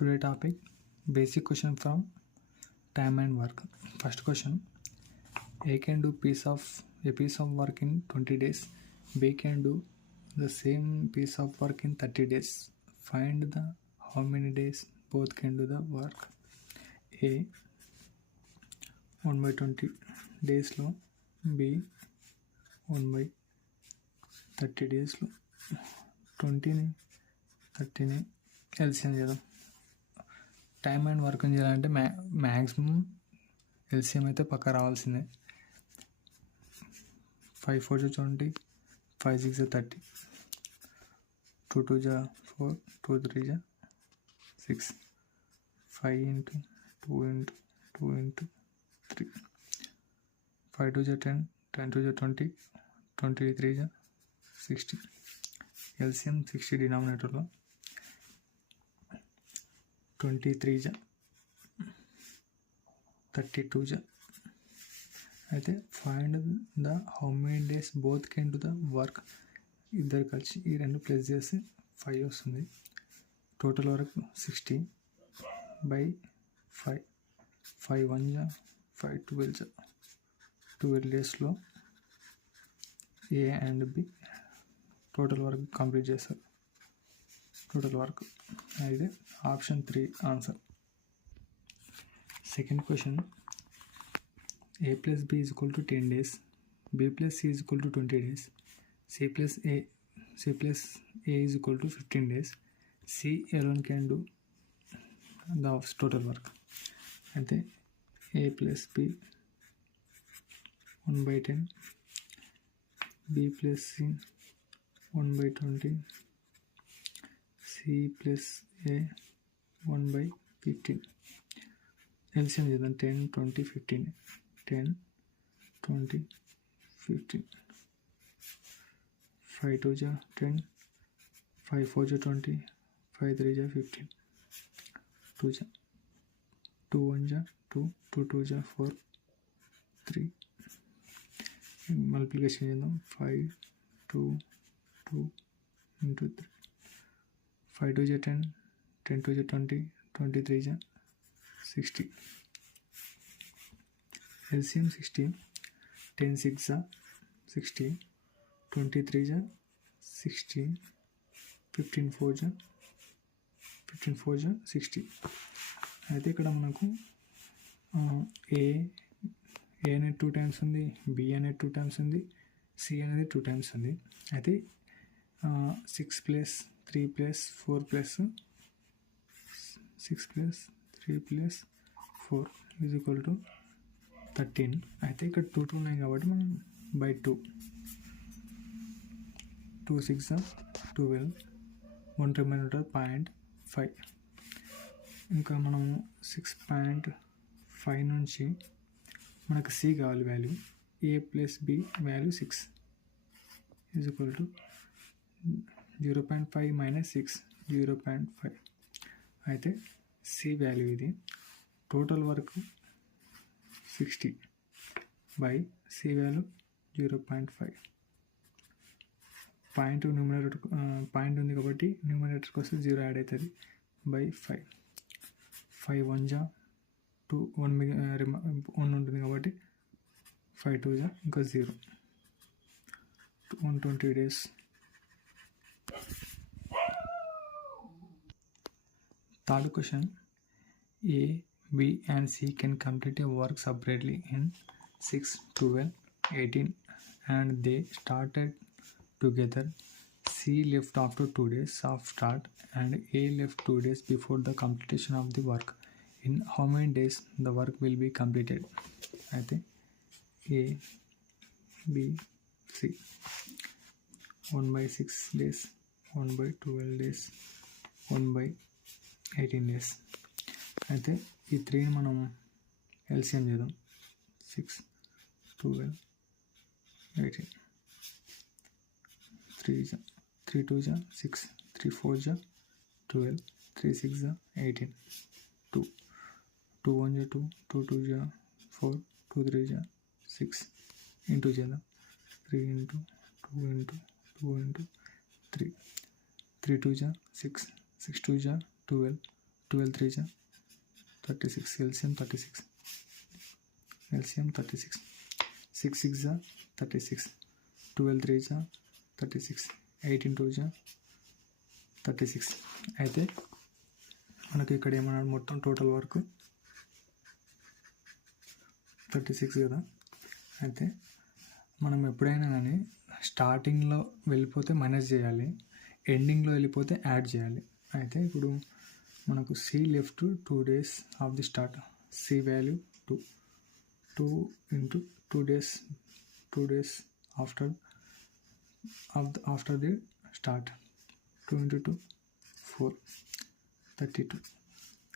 Today topic basic question from time and work. First question: A can do a piece of work in 20 days. B can do the same piece of work in 30 days. Find the how many days both can do the work. A 1/20 days లో, B 1/30 days లో. 20ని 30ని LCM చేద్దాం. Time and work చేయాలంటే maximum LCM అయితే పక్క రావాల్సిందే. 5 4 20, 5 6 30, 2 2 4, 2 3 6, 5 into 2 into 2 into 3, 5 2 10, 10 2 20, 23 60. LCM 60 డినామినేటర్లో, 23 32. అయితే find the how many days both can do the work. ఇద్దరు కలిసి ఈ రెండు ప్లస్ చేసి 5 వస్తుంది. Total work 60 by 5. 5 1 5 12 డేస్లో A and B total work complete చేస్తారు. టోటల్ వర్క్ అయితే option 3 answer. Second question: A plus B is equal to 10 days. B plus C is equal to 20 days. C plus A is equal to 15 days. C alone can do the total work. అంటే A plus B 1/10, B plus C 1/20, C plus A 1/15. LCM చేద్దాం. 10 20 15. 10 20 15, 5 2 10, 5 4 20, 5 3 15, 2 1 2, 2 2 4, 3. Multiplication చేద్దాం. 5 2 2 into 3, 5 2 10, 10 2 20, 23 60. LCM 60, 10 6 60, 23 60, 15 4 60. అయితే ఇక్కడ మనకు ఏ అనేది 2 times ఉంది, B అనేది 2 times ఉంది, సి అనేది 2 times ఉంది. అయితే 6 + 3 + 4 + 6 + 3 + 4 is equal to 13. అయితే ఇక్కడ 2 2 ఉన్నాయి కాబట్టి మనం by 2, 2 6 12, 1 రిమైండర్ 0.5. ఇంకా మనము 6.5 నుంచి మనకు సి కావాలి value. A plus B value 6 is equal to 0.5 - 6 0.5. అయితే సి వాల్యూ ఇది. Total work 60 by C value 0.5. Point numerator point ఉంది కాబట్టి న్యూమినేటర్కి వస్తే 0 యాడ్ అవుతుంది by 5. 5 1 2, 1 ఉంటుంది కాబట్టి 5 2 ఇంకా 0. 120 days. Third question: A, B and C can complete a work separately in 6, 12, 18 and they started together. C left after 2 days of start and A left 2 days before the completion of the work. In how many days the work will be completed? అయితే A, B, C 1/6 days, 1/12 days, 1/18 days. అయితే ఈ 3ని మనం LCM చేద్దాం. 6 12 18, 3 2 6, 3 4 12, 3 6 18, 2 1 2, 2 2 4, 2 3 6 into చేద్దాం. 3 into 2 into 2 into 3, 3 2 6, 6 2 12, 12 3 36, LCM 36, 6 6 36, 12 3 36, 18 2 36. అయితే మనకి ఇక్కడ ఏమన్నాడు, మొత్తం టోటల్ వర్క్ 36 కదా. అయితే మనం ఎప్పుడైనా కానీ స్టార్టింగ్లో వెళ్ళిపోతే మైనస్ చేయాలి, ఎండింగ్లో వెళ్ళిపోతే యాడ్ చేయాలి. అయితే ఇప్పుడు మనకు C left 2 days of the start, C value 2 into 2 days after the start, 2 into 2 4 32.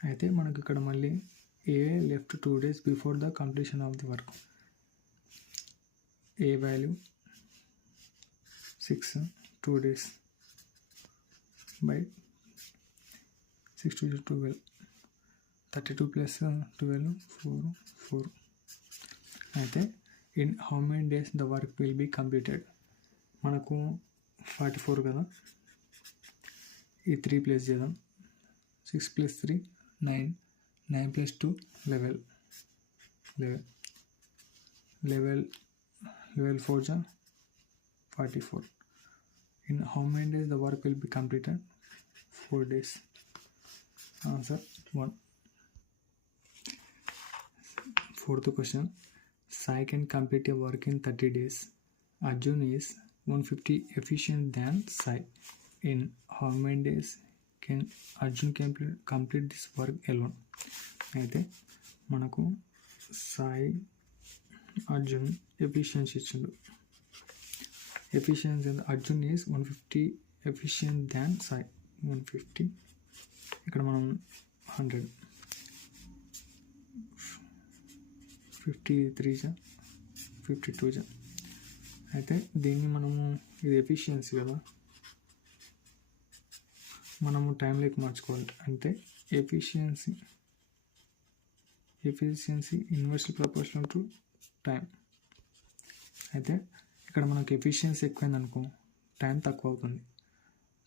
అయితే మనకు ఇక్కడ మళ్ళీ A left 2 days before the completion of the work, A value 6 2 days by 6 to 12, 32 plus 12 4. అయితే in how many days the work will be completed, మనకు 44 కదా, ఈ 3 place చేద్దాం, 6 plus 3 9, 9 plus 2 11, 4 44. In how many days the work will be completed? 4 days. Answer 1. Fourth question. Sai can complete a work in 30 days. Arjun is 150 efficient than Sai. In how many days can Arjun complete this work alone? అయితే మనకు Sai Arjun efficiency ఇచ్చిండు. Efficiency Arjun is 150 efficient దాన్ సాయి, 150. ఇక్కడ మనం 100, 53 52. అయితే దీన్ని మనము, ఇది efficiency కదా, మనము టైం లెక్క మార్చుకోవాలి. అంటే efficiency inversely proportional to time. అయితే ఇక్కడ మనకు ఎఫిషియన్సీ ఎక్కువైందనుకో టైం తక్కువ అవుతుంది,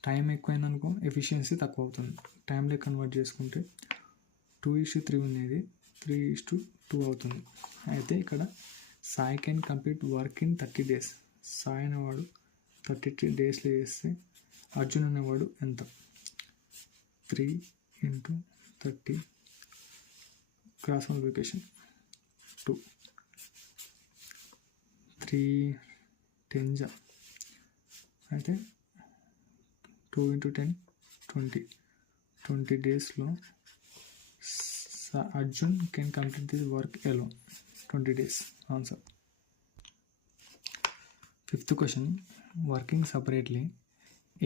టైం ఎక్కువైందనుకో ఎఫిషియన్సీ తక్కువ అవుతుంది. టైంలో కన్వర్ట్ చేసుకుంటే 2:3 ఉండేది 3:2 అవుతుంది. అయితే ఇక్కడ Sai can complete work in 30 days. Sai అనేవాడు 30 daysలో చేస్తే అర్జున్ అనేవాడు ఎంత, 3 into 30 క్రాస్ మల్టిప్లికేషన్ 2, 3 10 అయితే 2 into 10 20 daysలో Arjun can complete this work alone, 20 days. Answer. Fifth question. Working separately,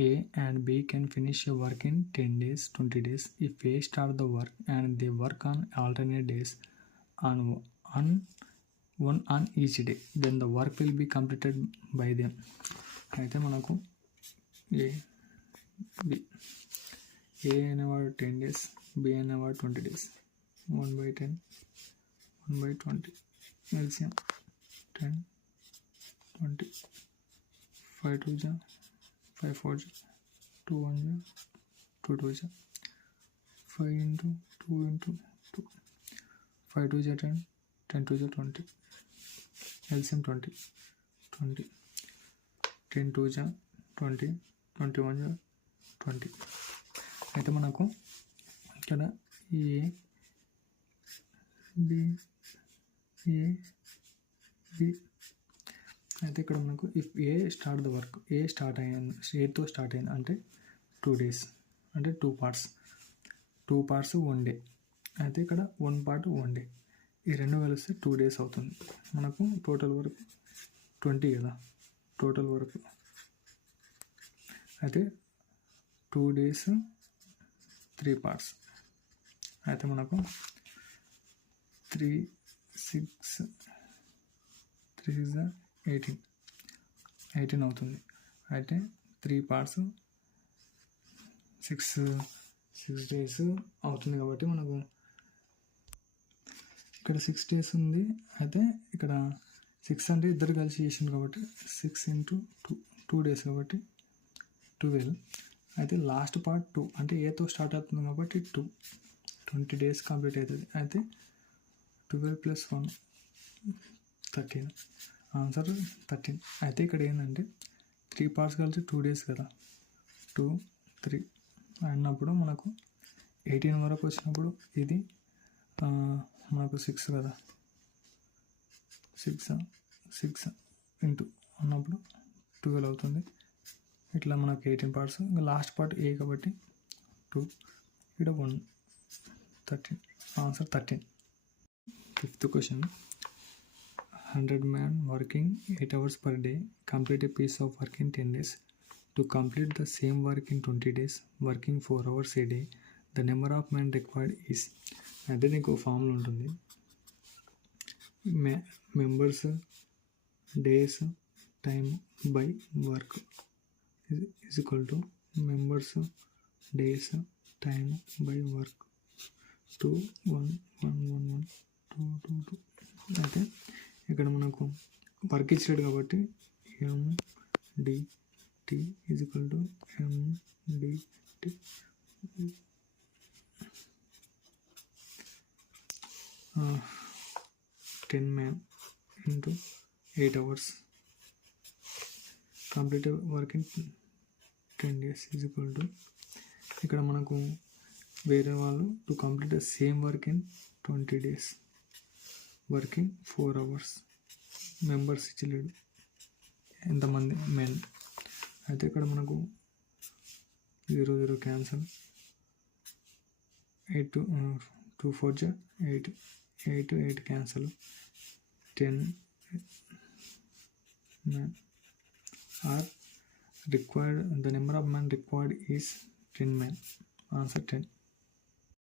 A and B can finish a work in 10 days, 20 days. If A start the work and they work on alternate days on one on each day, then the work will be completed by them. అయితే మనకు A అనేవాడు 10 days, B అనేవాడు 20 days. 1/10 1/20, LCM 10 20, 5 2 5 4 2 1 2 2 5 into 2 into 2, 5 2 10 10 2 20, LCM 20 20, 10 2 20, 21 20. అయితే మనకు ఇక్కడ A B అయితే ఇక్కడ మనకు if A start the work, ఏతో స్టార్ట్ అయింది అంటే 2 days, అంటే 2 parts 1 day. అయితే ఇక్కడ 1 part 1 day, ఈ రెండు కలిస్తే 2 days అవుతుంది. మనకు టోటల్ వర్క్ 20 కదా, టోటల్ వర్క్ అయితే 2 days 3 parts. అయితే మనకు 3 6 18 అవుతుంది. అయితే 3 parts 6 days అవుతుంది. కాబట్టి మనకు ఇక్కడ 6 days ఉంది. అయితే ఇక్కడ 6 అంటే ఇద్దరు కలిసి చేసింది కాబట్టి 6 into 2 days కాబట్టి 12. అయితే లాస్ట్ పార్ట్ 2 అంటే ఏతో స్టార్ట్ అవుతుంది కాబట్టి 2 20 days కంప్లీట్ అవుతుంది. అయితే 12 + 1 13, ఆన్సర్ 13. అయితే ఇక్కడ ఏంటంటే 3 parts కలిసి 2 days కదా, 2 3 అన్నప్పుడు మనకు 18 వరకు వచ్చినప్పుడు ఇది మనకు 6 కదా, 6 ఇంటూ అన్నప్పుడు 12 అవుతుంది. ఇట్లా మనకు 18 parts. ఇంకా లాస్ట్ పార్ట్ ఏ కాబట్టి 2, ఇక్కడ 1 13, answer 13. 5th question. 100 men working 8 hours per day complete a piece of work in 10 days. To complete the same work in 20 days, working 4 hours a day, the number of men required is. అంటే నీకు formula ఉంటుంది. Members, days, time by work is equal to members, days, time by work. 2 1 1 1 1 2 2 2. అయితే ఇక్కడ మనకు work ఇచ్చాడు కాబట్టి MDT is equal to MDT 10 men into 8 hours complete work in 10 days is equal to ఇక్కడ మనకు వేరే వాళ్ళు to complete the same work in 20 days working 4 hours. Members ఇచ్చలేడు, ఎంతమంది మెన్. అయితే ఇక్కడ మనకు 0 0 cancel, 8 2 4 8 8 8 cancel, 10 men are required. The number of men required is 10 men. Answer 10.